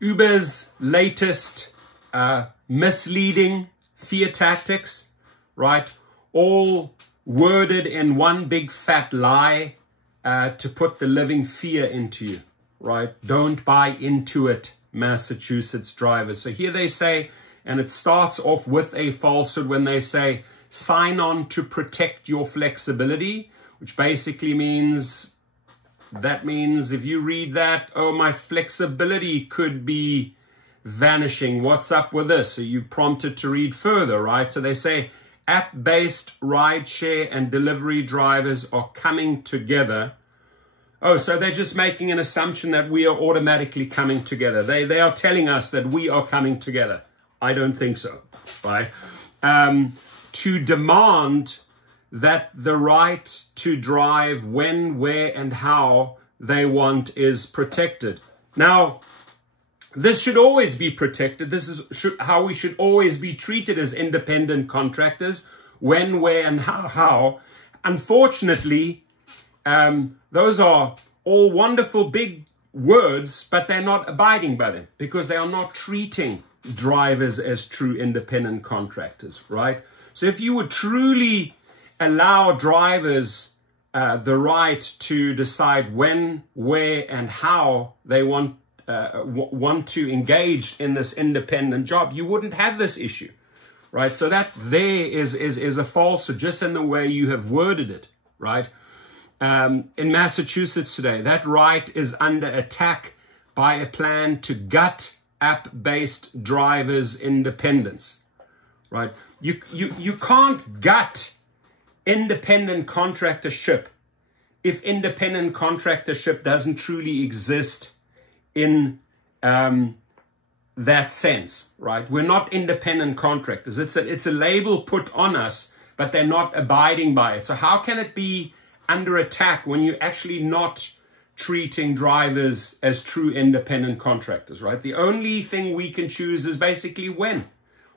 Uber's latest misleading fear tactics, right? All worded in one big fat lie to put the living fear into you, right? Don't buy into it, Massachusetts drivers. So here they say, and it starts off with a falsehood when they say, sign on to protect your flexibility, which basically means, if you read that, oh, my flexibility could be vanishing. What's up with this? So you prompted to read further, right? So they say app-based rideshare and delivery drivers are coming together. Oh, so they're just making an assumption that we are automatically coming together. They are telling us that we are coming together. I don't think so, right? To demand that the right to drive when, where, and how they want is protected. Now, this should always be protected. This is how we should always be treated as independent contractors, when, where, and how. Unfortunately, those are all wonderful big words, but they're not abiding by them because they are not treating drivers as true independent contractors, right? So if you would truly allow drivers the right to decide when, where, and how they want to engage in this independent job, you wouldn't have this issue, right? So that there is a falsehood just in the way you have worded it, right? In Massachusetts today, that right is under attack by a plan to gut app-based drivers' independence, right? You can't gut independent contractorship if independent contractorship doesn't truly exist in that sense, right? We're not independent contractors. It's a label put on us, but they're not abiding by it. So how can it be under attack when you're actually not treating drivers as true independent contractors, right? The only thing we can choose is basically when.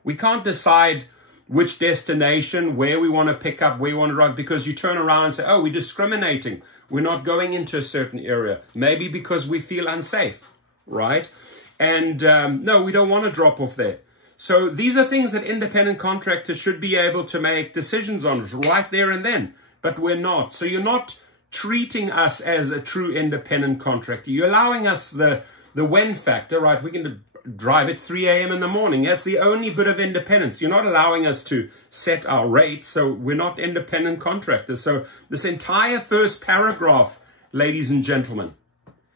We can't decide which destination, where we want to pick up, where we want to drive, because you turn around and say, oh, we're discriminating. We're not going into a certain area. Maybe because we feel unsafe, right? And no, we don't want to drop off there. So these are things that independent contractors should be able to make decisions on right there and then, but we're not. So you're not treating us as a true independent contractor. You're allowing us the when factor, right? We can drive at 3 a.m. in the morning. That's the only bit of independence. You're not allowing us to set our rates, so we're not independent contractors. So this entire first paragraph, ladies and gentlemen,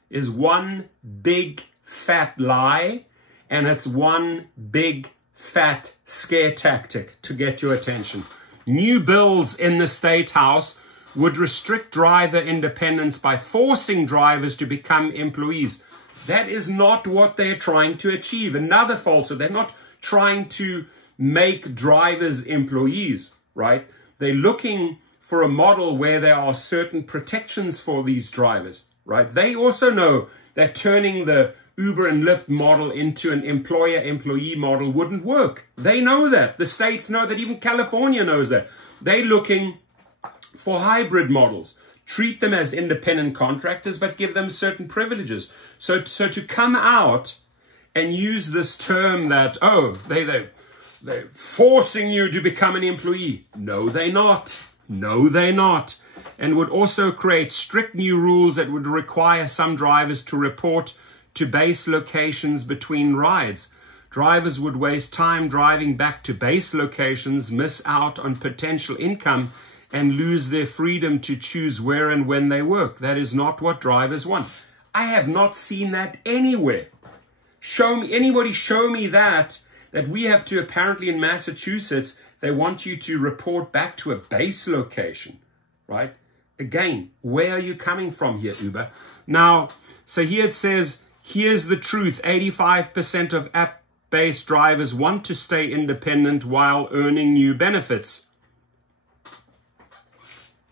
is one big fat lie, and it's one big fat scare tactic to get your attention. New bills in the State House would restrict driver independence by forcing drivers to become employees. That is not what they're trying to achieve. Another falsehood. They're not trying to make drivers employees, right? They're looking for a model where there are certain protections for these drivers, right? They also know that turning the Uber and Lyft model into an employer-employee model wouldn't work. They know that. The states know that. Even California knows that. They're looking for hybrid models. Treat them as independent contractors, but give them certain privileges. So to come out and use this term that, oh, they're forcing you to become an employee. No, they're not. No, they're not. And would also create strict new rules that would require some drivers to report to base locations between rides. Drivers would waste time driving back to base locations, miss out on potential income, and lose their freedom to choose where and when they work. That is not what drivers want. I have not seen that anywhere. Anybody show me that we have to, apparently in Massachusetts, they want you to report back to a base location, right? Again, where are you coming from here, Uber? Now, so here it says, here's the truth. 85% of app-based drivers want to stay independent while earning new benefits.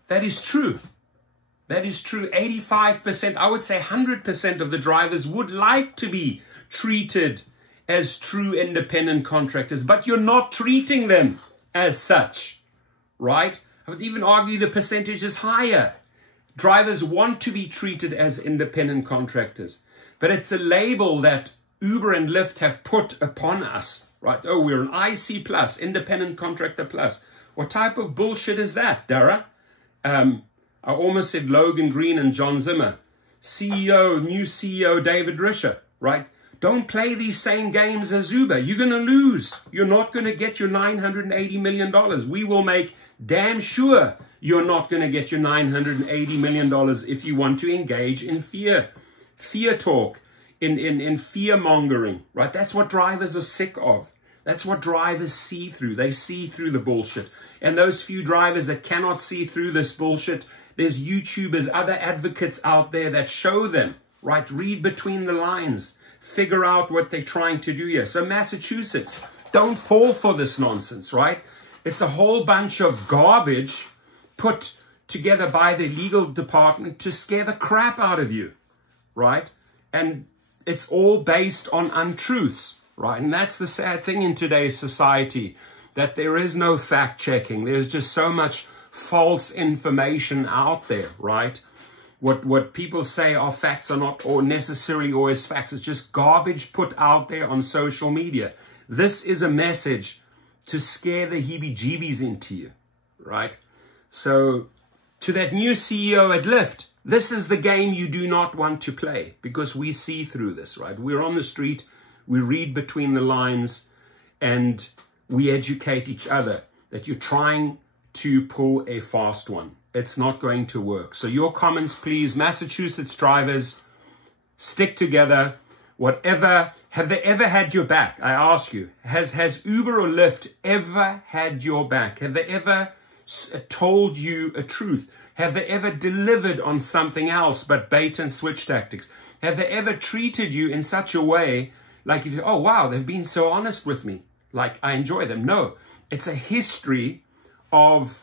That is true. That is true. 85%, I would say 100% of the drivers would like to be treated as true independent contractors, but you're not treating them as such, right? I would even argue the percentage is higher. Drivers want to be treated as independent contractors, but it's a label that Uber and Lyft have put upon us, right? Oh, we're an IC plus, independent contractor plus. What type of bullshit is that, Dara? I almost said Logan Green and John Zimmer. New CEO David Risher, right? Don't play these same games as Uber. You're going to lose. You're not going to get your $980 million. We will make damn sure you're not going to get your $980 million if you want to engage in fear talk, in fear mongering, right? That's what drivers are sick of. That's what drivers see through. They see through the bullshit. And those few drivers that cannot see through this bullshit, there's YouTubers, other advocates out there that show them, right? Read between the lines. Figure out what they're trying to do here. So Massachusetts, don't fall for this nonsense, right? It's a whole bunch of garbage put together by the legal department to scare the crap out of you, right? And it's all based on untruths, right? And that's the sad thing in today's society, that there is no fact checking. There's just so much false information out there, right? What people say are facts are not or necessarily always facts. It's just garbage put out there on social media. This is a message to scare the heebie-jeebies into you, right? So to that new CEO at Lyft, this is the game you do not want to play, because we see through this, right? We're on the street, we read between the lines, and we educate each other that you're trying to pull a fast one. It's not going to work. So your comments, please. Massachusetts drivers, stick together. Whatever, have they ever had your back? I ask you, has Uber or Lyft ever had your back? Have they ever told you a truth? Have they ever delivered on something else but bait and switch tactics? Have they ever treated you in such a way like, oh, wow, they've been so honest with me, like I enjoy them? No, it's a history of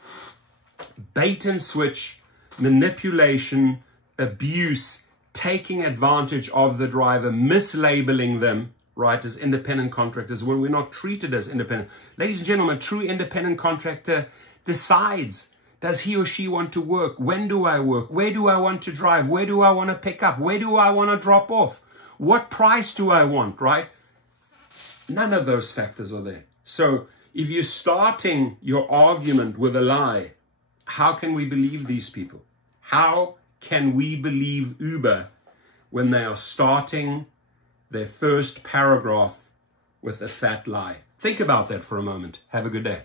bait and switch, manipulation, abuse, taking advantage of the driver, mislabeling them, right, as independent contractors when we're not treated as independent. Ladies and gentlemen, a true independent contractor decides, does he or she want to work? When do I work? Where do I want to drive? Where do I want to pick up? Where do I want to drop off? What price do I want, right? None of those factors are there. So if you're starting your argument with a lie, how can we believe these people? How can we believe Uber when they are starting their first paragraph with a fat lie? Think about that for a moment. Have a good day.